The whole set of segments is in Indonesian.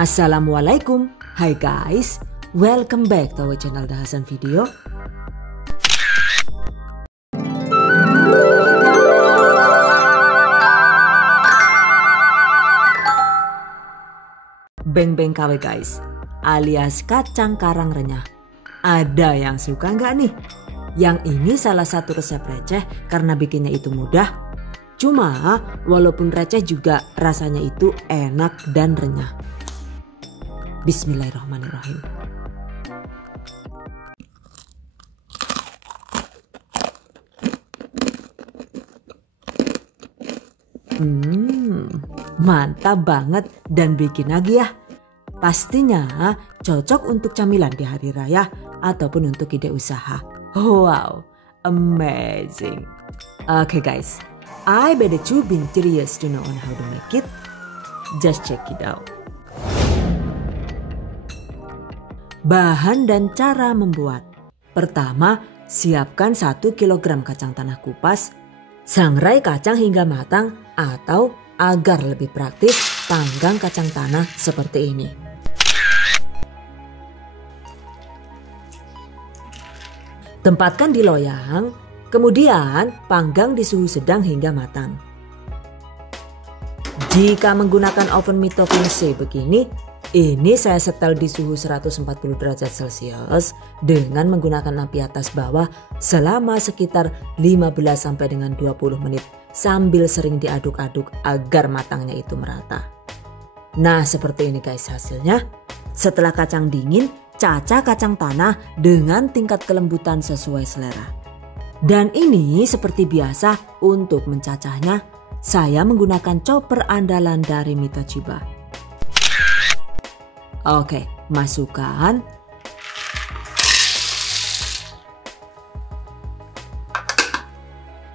Assalamualaikum, hai guys, welcome back to our channel Dahasan Video. Beng-beng KW guys, alias kacang karang renyah. Ada yang suka nggak nih? Yang ini salah satu resep receh karena bikinnya itu mudah. Cuma walaupun receh juga rasanya itu enak dan renyah. Bismillahirrahmanirrahim. Mantap banget dan bikin lagi ya. Pastinya cocok untuk camilan di hari raya ataupun untuk ide usaha. Wow, amazing. Okay guys, I bet that you've been curious to know on how to make it. Just check it out. Bahan dan cara membuat. Pertama, siapkan 1 kg kacang tanah kupas. Sangrai kacang hingga matang atau agar lebih praktis, panggang kacang tanah seperti ini. Tempatkan di loyang, kemudian panggang di suhu sedang hingga matang. Jika menggunakan oven Mito-Vinci begini, ini saya setel di suhu 140 derajat Celcius dengan menggunakan api atas bawah selama sekitar 15 sampai dengan 20 menit sambil sering diaduk-aduk agar matangnya itu merata. Nah, seperti ini guys hasilnya. Setelah kacang dingin, cacah kacang tanah dengan tingkat kelembutan sesuai selera. Dan ini seperti biasa untuk mencacahnya, saya menggunakan chopper andalan dari Mitochiba. Oke, masukkan.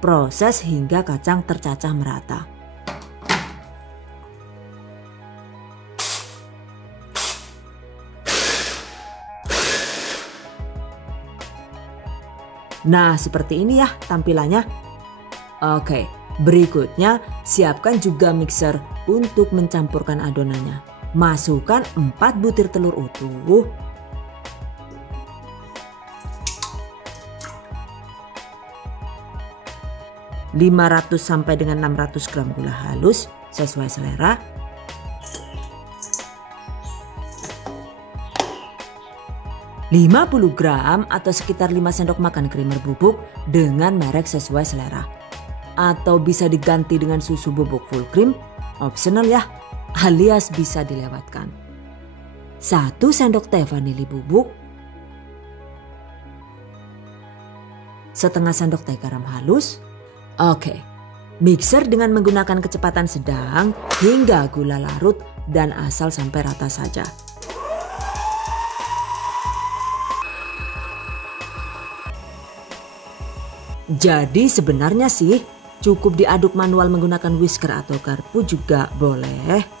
Proses hingga kacang tercacah merata. Nah, seperti ini ya tampilannya. Oke, berikutnya siapkan juga mixer untuk mencampurkan adonannya. Masukkan 4 butir telur utuh. ...500 sampai dengan 600 gram gula halus sesuai selera. ...50 gram atau sekitar 5 sendok makan creamer bubuk dengan merek sesuai selera. Atau bisa diganti dengan susu bubuk full cream, optional ya, alias bisa dilewatkan. 1 sendok teh vanili bubuk. Setengah sendok teh garam halus. Oke, mixer dengan menggunakan kecepatan sedang hingga gula larut dan asal sampai rata saja. Jadi sebenarnya sih cukup diaduk manual menggunakan whisker atau garpu juga boleh.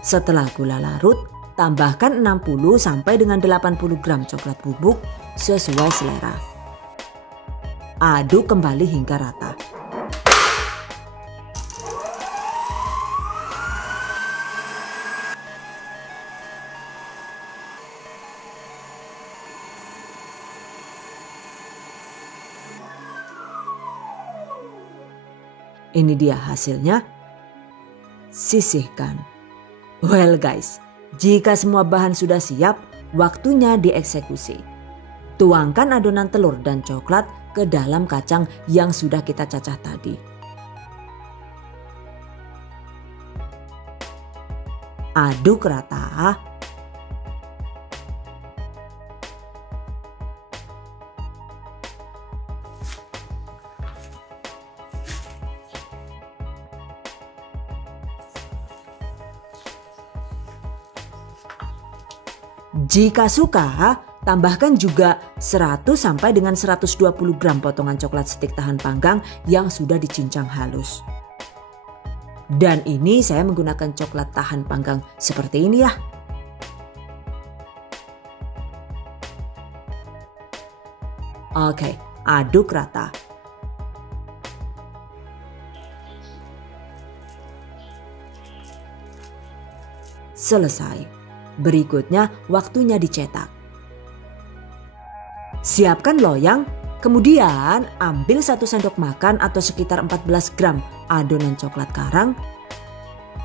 Setelah gula larut, tambahkan 60 sampai dengan 80 gram coklat bubuk sesuai selera. Aduk kembali hingga rata. Ini dia hasilnya. Sisihkan. Well guys, jika semua bahan sudah siap, waktunya dieksekusi. Tuangkan adonan telur dan coklat ke dalam kacang yang sudah kita cacah tadi. Aduk rata. Jika suka, tambahkan juga 100 sampai dengan 120 gram potongan coklat stik tahan panggang yang sudah dicincang halus. Dan ini saya menggunakan coklat tahan panggang seperti ini ya. Oke, aduk rata. Selesai. Berikutnya waktunya dicetak. Siapkan loyang, kemudian ambil 1 sendok makan atau sekitar 14 gram adonan coklat karang.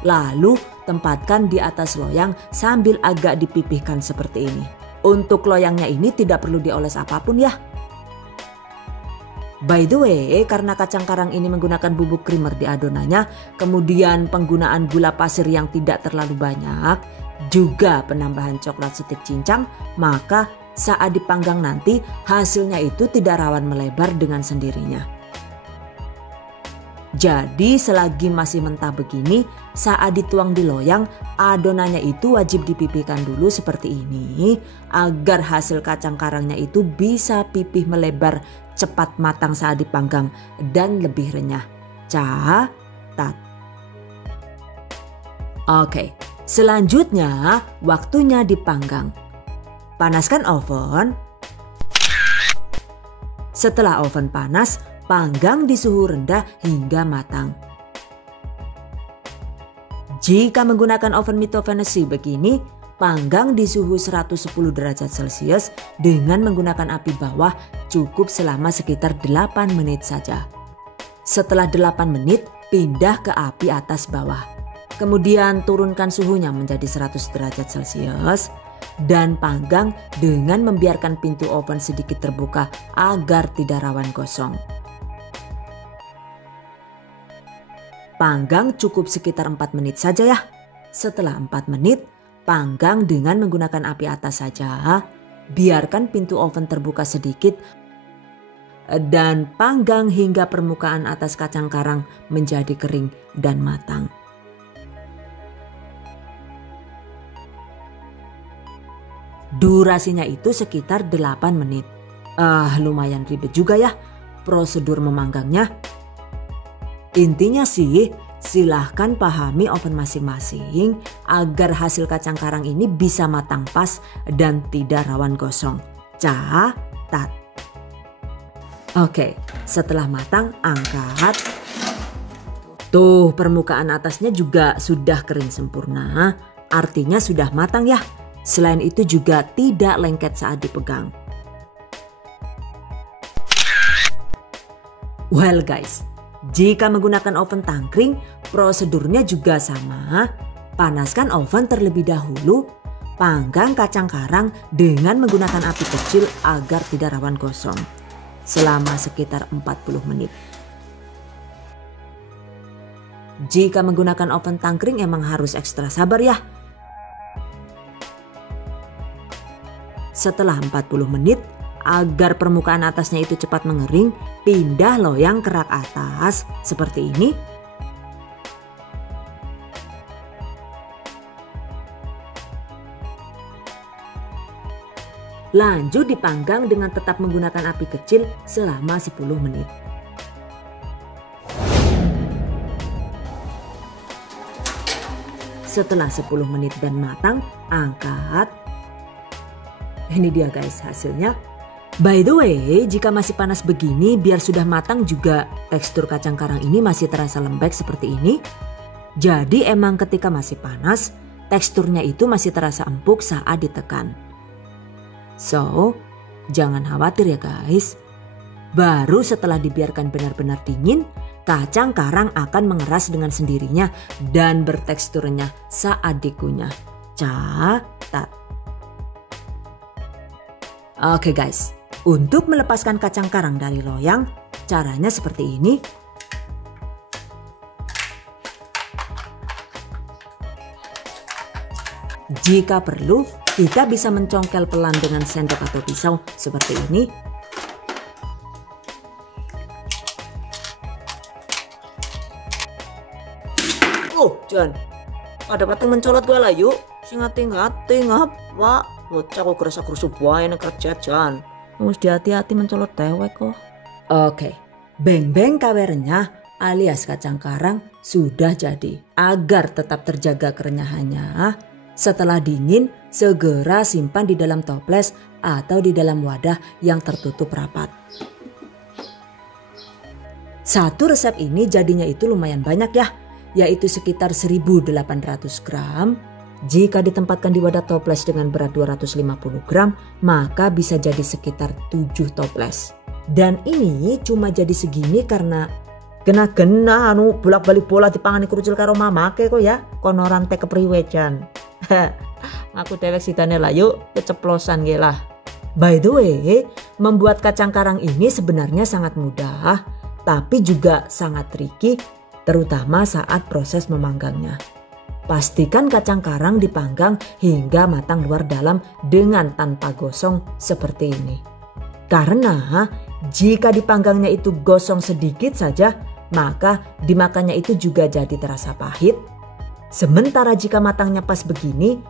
Lalu tempatkan di atas loyang sambil agak dipipihkan seperti ini. Untuk loyangnya ini tidak perlu dioles apapun ya. By the way, karena kacang karang ini menggunakan bubuk creamer di adonannya, kemudian penggunaan gula pasir yang tidak terlalu banyak, juga penambahan coklat stik cincang, maka saat dipanggang nanti hasilnya itu tidak rawan melebar dengan sendirinya. Jadi selagi masih mentah begini, saat dituang di loyang, adonannya itu wajib dipipihkan dulu seperti ini agar hasil kacang karangnya itu bisa pipih melebar, cepat matang saat dipanggang dan lebih renyah. Catat. Oke, selanjutnya waktunya dipanggang. Panaskan oven. Setelah oven panas, panggang di suhu rendah hingga matang. Jika menggunakan oven Mito Fantasy begini, panggang di suhu 110 derajat Celcius dengan menggunakan api bawah cukup selama sekitar 8 menit saja. Setelah 8 menit, pindah ke api atas bawah. Kemudian turunkan suhunya menjadi 100 derajat Celcius. Dan panggang dengan membiarkan pintu oven sedikit terbuka agar tidak rawan gosong. Panggang cukup sekitar 4 menit saja ya. Setelah 4 menit, panggang dengan menggunakan api atas saja. Biarkan pintu oven terbuka sedikit dan panggang hingga permukaan atas kacang karang menjadi kering dan matang. Durasinya itu sekitar 8 menit. Lumayan ribet juga ya prosedur memanggangnya. Intinya sih, silahkan pahami oven masing-masing agar hasil kacang karang ini bisa matang pas dan tidak rawan gosong. Catat. Oke, setelah matang angkat. Tuh, permukaan atasnya juga sudah kering sempurna. Artinya sudah matang ya. Selain itu juga tidak lengket saat dipegang. Well guys, jika menggunakan oven tangkring, prosedurnya juga sama. Panaskan oven terlebih dahulu, panggang kacang karang dengan menggunakan api kecil agar tidak rawan gosong selama sekitar 40 menit. Jika menggunakan oven tangkring emang harus ekstra sabar ya. Setelah 40 menit, agar permukaan atasnya itu cepat mengering, pindah loyang ke rak atas seperti ini. Lanjut dipanggang dengan tetap menggunakan api kecil selama 10 menit. Setelah 10 menit dan matang, angkat. Ini dia guys hasilnya. By the way, jika masih panas begini, biar sudah matang juga tekstur kacang karang ini masih terasa lembek seperti ini. Jadi emang ketika masih panas, teksturnya itu masih terasa empuk saat ditekan. So, jangan khawatir ya guys. Baru setelah dibiarkan benar-benar dingin, kacang karang akan mengeras dengan sendirinya dan bertekstur renyah saat dikunyah. Catat. Oke guys, untuk melepaskan kacang karang dari loyang, caranya seperti ini. Jika perlu, kita bisa mencongkel pelan dengan sendok atau pisau seperti ini. Oh, Jan, ada pateng mencolot gue lah yuk. Singat-ingat, Pak. Bocah kok kerasa-kerusuk wae nek kerja Jan. Mesti hati-hati mencolot tewek kok. Oke, beng-beng kawe renyah alias kacang karang sudah jadi. Agar tetap terjaga kerenyahannya, setelah dingin segera simpan di dalam toples atau di dalam wadah yang tertutup rapat. Satu resep ini jadinya itu lumayan banyak ya, yaitu sekitar 1.800 gram. Jika ditempatkan di wadah toples dengan berat 250 gram, maka bisa jadi sekitar 7 toples. Dan ini cuma jadi segini karena gena-gena bolak-balik bola dipangani kerucil karo mamake kok ya, konoran teh kepriwejan. Aku dewek sidane lah yuk, keceplosan ge lah. By the way, membuat kacang karang ini sebenarnya sangat mudah, tapi juga sangat tricky, terutama saat proses memanggangnya. Pastikan kacang karang dipanggang hingga matang luar dalam dengan tanpa gosong seperti ini. Karena jika dipanggangnya itu gosong sedikit saja, maka dimakannya itu juga jadi terasa pahit. Sementara jika matangnya pas begini,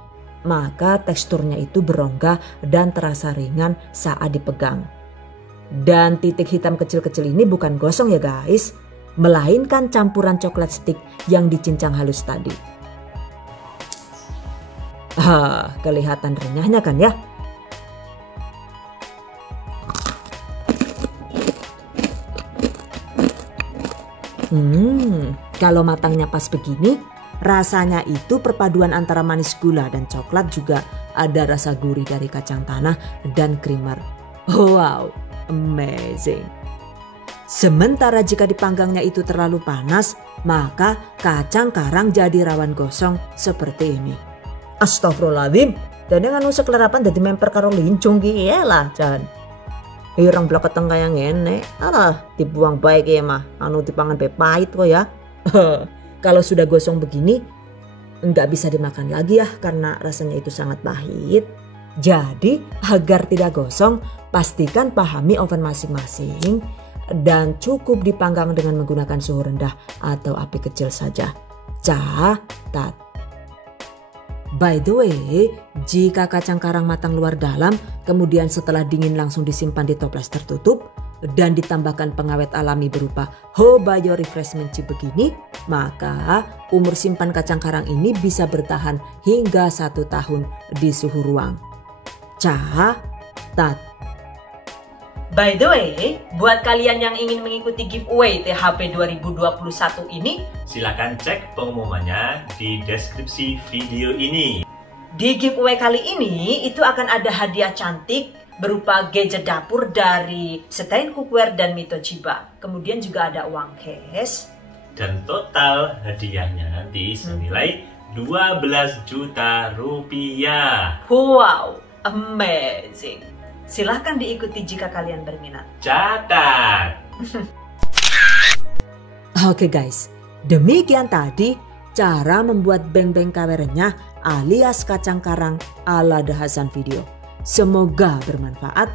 maka teksturnya itu berongga dan terasa ringan saat dipegang. Dan titik hitam kecil-kecil ini bukan gosong ya guys, melainkan campuran coklat stick yang dicincang halus tadi. Kelihatan renyahnya kan ya? Kalau matangnya pas begini, rasanya itu perpaduan antara manis gula dan coklat, juga ada rasa gurih dari kacang tanah dan creamer. Wow, amazing. Sementara jika dipanggangnya itu terlalu panas, maka kacang karang jadi rawan gosong seperti ini. Astagfirullahaladzim, dan anu sekelerapan dadi memper karo lincung ki lah Jan. Ireng blok keteng kaya ngene, alah dibuang baik ya mah, anu dipangan be pahit kok ya. Kalau sudah gosong begini, nggak bisa dimakan lagi ya karena rasanya itu sangat pahit. Jadi agar tidak gosong, pastikan pahami oven masing-masing dan cukup dipanggang dengan menggunakan suhu rendah atau api kecil saja. Catat. By the way, jika kacang karang matang luar dalam, kemudian setelah dingin langsung disimpan di toples tertutup dan ditambahkan pengawet alami berupa Hobayo Refreshment Chip begini, maka umur simpan kacang karang ini bisa bertahan hingga 1 tahun di suhu ruang. Catat. By the way, buat kalian yang ingin mengikuti giveaway THP 2021 ini, silakan cek pengumumannya di deskripsi video ini. Di giveaway kali ini itu akan ada hadiah cantik berupa gadget dapur dari Stein Cookware dan Mitochiba. Kemudian juga ada uang cash. Dan total hadiahnya nanti senilai 12 juta rupiah. Wow, amazing. Silahkan diikuti jika kalian berminat. Catat. Oke guys, demikian tadi cara membuat beng-beng kawernya alias kacang karang ala The Hasan Video. Semoga bermanfaat.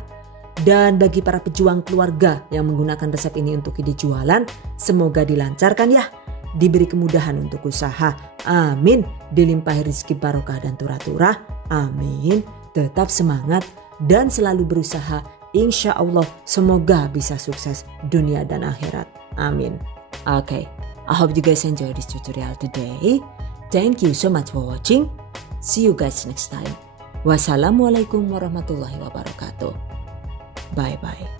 Dan bagi para pejuang keluarga yang menggunakan resep ini untuk ide jualan, semoga dilancarkan ya. Diberi kemudahan untuk usaha. Amin. Dilimpahi rezeki barokah dan turah-turah. Amin. Tetap semangat dan selalu berusaha. Insya Allah semoga bisa sukses dunia dan akhirat. Amin. Okay, I hope you guys enjoy this tutorial today. Thank you so much for watching. See you guys next time. Wassalamualaikum warahmatullahi wabarakatuh. Bye bye.